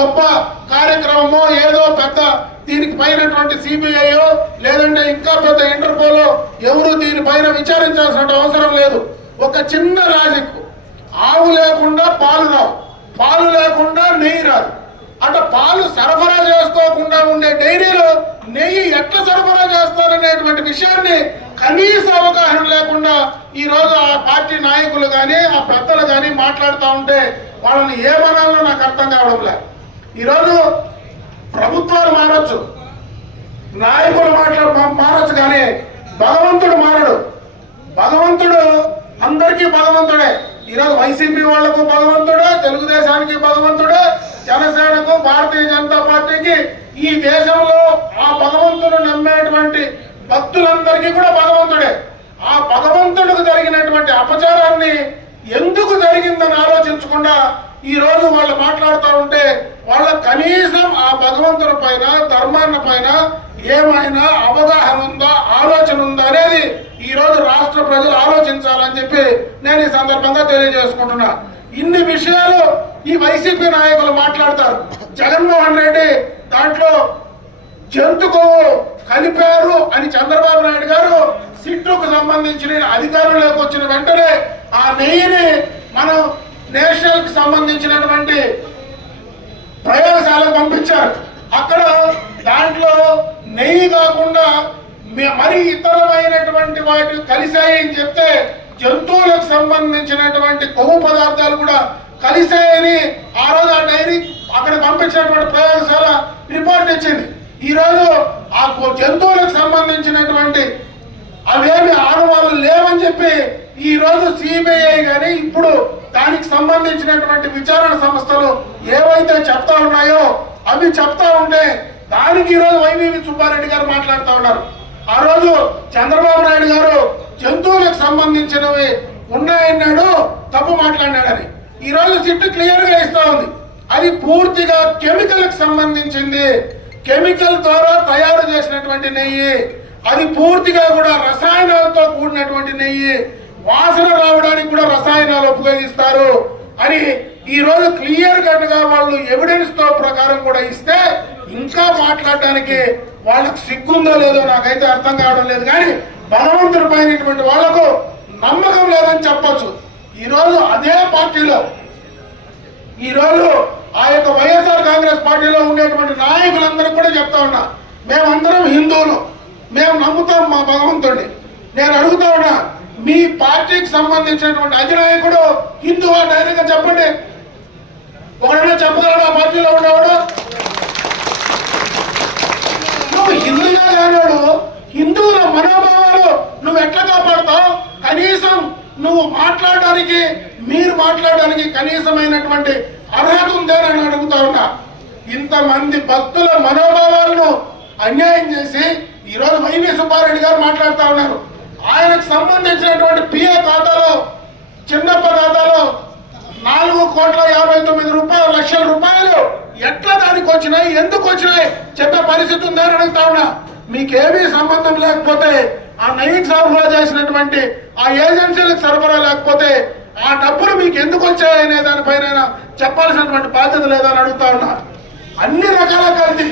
గొప్ప కార్యక్రమమో ఏదో పెద్ద దీనికి పైనటువంటి సిబిఐయో లేదంటే ఇంకా పెద్ద ఇంటర్పోలో ఎవరు దీనిపైన విచారించాల్సిన అవసరం లేదు. ఒక చిన్న లాజిక్, ఆవు లేకుండా పాలు రావు, పాలు లేకుండా నెయ్యి రాదు. అంటే పాలు సరఫరా చేసుకోకుండా ఉండే డైరీలో నెయ్యి ఎట్లా సరఫరా చేస్తారనేటువంటి విషయాన్ని కనీస అవగాహన లేకుండా ఈ రోజు ఆ పార్టీ నాయకులు కానీ ఆ పెద్దలు కానీ మాట్లాడుతూ ఉంటే వాళ్ళని ఏమనాలో నాకు అర్థం కావడం లేదు. ఈరోజు ప్రభుత్వాలు మారచ్చు, నాయకులు మారచ్చు, కానీ భగవంతుడు మారడు. భగవంతుడు అందరికీ భగవంతుడే. ఈరోజు వైసీపీ వాళ్లకు భగవంతుడే, తెలుగుదేశానికి భగవంతుడే, జనసేనకు, భారతీయ జనతా పార్టీకి, ఈ దేశంలో ఆ భగవంతుడు నమ్మేటువంటి భక్తులందరికీ కూడా భగవంతుడే. ఆ భగవంతుడికి జరిగినటువంటి అపచారాన్ని ఎందుకు జరిగిందని ఆలోచించకుండా ఈ రోజు వాళ్ళు మాట్లాడుతూ ఉంటే వాళ్ళ కనీసం ఆ భగవంతుడి పైన ధర్మాన్ని పైన ఏమైనా అవగాహన ఉందా, ఆలోచన ఉందా అనేది ఈ రోజు రాష్ట్ర ప్రజలు ఆలోచించాలని చెప్పి నేను ఈ సందర్భంగా తెలియజేసుకుంటున్నా. ఇన్ని విషయాలు ఈ వైసీపీ నాయకులు మాట్లాడతారు. జగన్మోహన్ రెడ్డి దాంట్లో జంతు కొవ్వు కలిపారు అని చంద్రబాబు నాయుడు గారు సిట్టుకు సంబంధించిన అధికారంలోకి వచ్చిన వెంటనే ఆ నెయ్యిని మనం నేషనల్ కి సంబంధించినటువంటి ప్రయోగశాలకు పంపించారు. అక్కడ దాంట్లో నెయ్యి కాకుండా మరి ఇతరమైనటువంటి వాటి కలిసాయి అని చెప్తే జంతువులకు సంబంధించినటువంటి కొవ్వు పదార్థాలు కూడా కలిసాయని ఆ రోజు ఆ డైరీ అక్కడ పంపించినటువంటి ప్రయోగశాల రిపోర్ట్ ఇచ్చింది. ఈ రోజు ఆ జంతువులకు సంబంధించినటువంటి అవేమి ఆనవాళ్ళు లేవని చెప్పి ఈ రోజు సిబిఐ కానీ ఇప్పుడు దానికి సంబంధించినటువంటి విచారణ సంస్థలు ఏవైతే చెప్తా ఉన్నాయో అవి చెప్తా ఉంటే దానికి ఈ రోజు వైవి సుబ్బారెడ్డి గారు మాట్లాడుతూ ఉన్నారు. ఆ రోజు చంద్రబాబు నాయుడు గారు జంతువులకు సంబంధించినవి ఉన్నాయన్నాడు, తప్పు మాట్లాడినాడని. ఈ రోజు సిట్టు క్లియర్ గా ఇస్తా ఉంది. అది పూర్తిగా కెమికల్ కి సంబంధించింది, కెమికల్ ద్వారా తయారు చేసినటువంటి నెయ్యి, అది పూర్తిగా కూడా రసాయనాలతో కూడినటువంటి నెయ్యి, వాసన రావడానికి కూడా రసాయనాలు ఉపయోగిస్తారు అని ఈ రోజు క్లియర్ కట్ గా వాళ్ళు ఎవిడెన్స్ తో ప్రకారం కూడా ఇస్తే ఇంకా మాట్లాడడానికి వాళ్ళకు సిగ్గుందో లేదో నాకైతే అర్థం కావడం లేదు. కానీ భగవంతుడి పైనటువంటి వాళ్లకు నమ్మకం లేదని చెప్పొచ్చు. ఈ రోజు అదే పార్టీలో ఈ రోజు ఆ యొక్క వైఎస్ఆర్ కాంగ్రెస్ పార్టీలో ఉండేటువంటి నాయకులందరూ కూడా చెప్తా ఉన్నా, మేమందరం హిందువులు, మేము నమ్ముతాం మా భగవంతుడిని. నేను అడుగుతా ఉన్నా, మీ పార్టీకి సంబంధించినటువంటి అధినాయకుడు హిందువా? డైరెక్ట్గా చెప్పండి. ఒకడైనా చెప్పగలడు ఆ పార్టీలో ఉండేవాడు? నువ్వు హిందువుగా కానివాడు, హిందువుల మనోభావాలు నువ్వు ఎట్లా కాపాడుతావు? కనీసం నువ్వు మాట్లాడడానికి, మీరు మాట్లాడడానికి కనీసమైనటువంటి అర్హత ఉందేనని అడుగుతా ఉన్నా. ఇంతమంది భక్తుల మనోభావాలను అన్యాయం చేసి ఈరోజు వైవి సుబ్బారెడ్డి గారు మాట్లాడుతూ ఉన్నారు. ఆయనకు సంబంధించినటువంటి పిఏ ఖాతాలో, చిన్నప్ప ఖాతాలో 4,59,00,000 రూపాయలు ఎట్లా దానికి వచ్చినాయి, ఎందుకు వచ్చినాయి చెప్పే పరిస్థితి ఉందని అడుగుతా ఉన్నా. మీకేమీ సంబంధం లేకపోతే, ఆ నెయ్యికి సరఫరా చేసినటువంటి ఆ ఏజెన్సీలకు సరఫరా లేకపోతే ఆ డబ్బులు మీకు ఎందుకు వచ్చాయనే దానిపైన చెప్పాల్సినటువంటి బాధ్యత లేదని అడుగుతా ఉన్నా. అన్ని రకాల కలిసి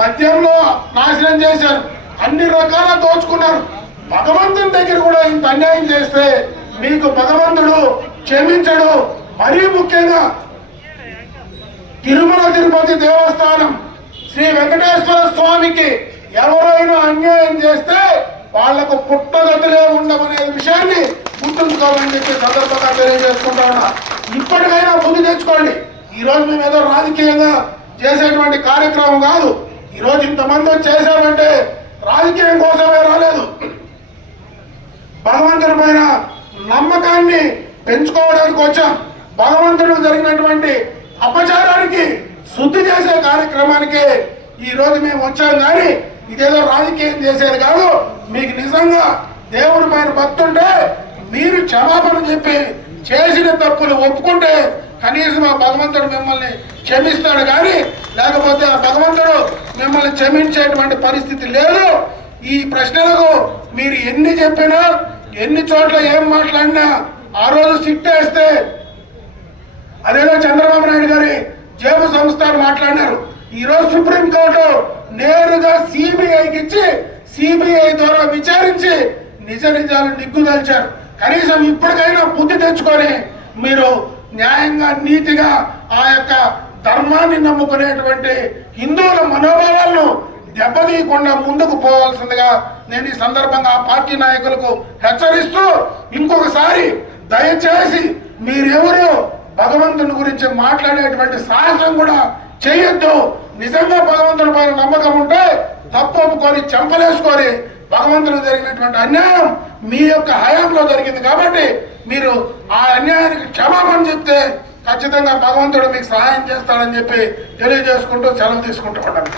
మద్యంలో నాశనం చేశారు, అన్ని రకాల దోచుకున్నారు. భగవంతుని దగ్గర కూడా ఇంత అన్యాయం చేస్తే మీకు భగవంతుడు క్షమించడు. మరీ ముఖ్యంగా తిరుమల తిరుపతి దేవస్థానం శ్రీ వెంకటేశ్వర స్వామికి ఎవరైనా అన్యాయం చేస్తే వాళ్లకు పుట్టగతులే ఉండమనే విషయాన్ని గుర్తుంచుకోవాలని చెప్పి సందర్భంగా తెలియజేసుకుంటా ఉన్నా. ఇప్పటికైనా బుద్ధి తెచ్చుకోండి. ఈ రోజు మేము ఏదో రాజకీయంగా చేసేటువంటి కార్యక్రమం కాదు. ఈ రోజు ఇంతమంది చేశామంటే రాజకీయం కోసమే రాలేదు. భగవంతుడి పైన నమ్మకాన్ని పెంచుకోవడానికి వచ్చాం. భగవంతుడికి జరిగినటువంటి అపచారానికి శుద్ధి చేసే కార్యక్రమానికి ఈ రోజు మేము వచ్చాం. కానీ ఇదేదో రాజకీయం చేసేది కాదు. మీకు నిజంగా దేవుడి పైన భక్తుంటే మీరు క్షమాపణ చెప్పి చేసిన తప్పులు ఒప్పుకుంటే కనీసం ఆ భగవంతుడు మిమ్మల్ని క్షమిస్తాడు. కానీ లేకపోతే ఆ భగవంతుడు మిమ్మల్ని క్షమించేటువంటి పరిస్థితి లేదు. ఈ ప్రశ్నలకు మీరు ఎన్ని చెప్పినా, ఎన్ని చోట్ల ఏం మాట్లాడినా ఆ రోజు సిట్టేస్తే అదేదో చంద్రబాబు నాయుడు గారి జేబు సంస్థ అని మాట్లాడినారు. ఈరోజు సుప్రీంకోర్టు నేరుగా సిబిఐకి ఇచ్చి సిబిఐ ద్వారా విచారించి నిజ నిజాలు నిగ్గుదల్చారు. కనీసం ఇప్పటికైనా బుద్ధి తెచ్చుకొని మీరు న్యాయంగా నీతిగా ఆ యొక్క ధర్మాన్ని నమ్ముకునేటువంటి హిందువుల మనోభావాలను దెబ్బతీయకుండా ముందుకు పోవాల్సిందిగా నేను ఈ సందర్భంగా ఆ పార్టీ నాయకులకు హెచ్చరిస్తూ, ఇంకొకసారి దయచేసి మీరెవరు భగవంతుని గురించి మాట్లాడేటువంటి సాహసం కూడా చేయొద్దు. నిజంగా భగవంతుని పైన నమ్మకం ఉంటే తప్పు ఒప్పుకొని చెంపలేసుకొని భగవంతుడు జరిగినటువంటి అన్యాయం మీ యొక్క హయాంలో జరిగింది కాబట్టి మీరు ఆ అన్యాయానికి క్షమాపణ చెప్తే ఖచ్చితంగా భగవంతుడు మీకు సహాయం చేస్తాడని చెప్పి తెలియజేసుకుంటూ సెలవు తీసుకుంటూ ఉన్నాను.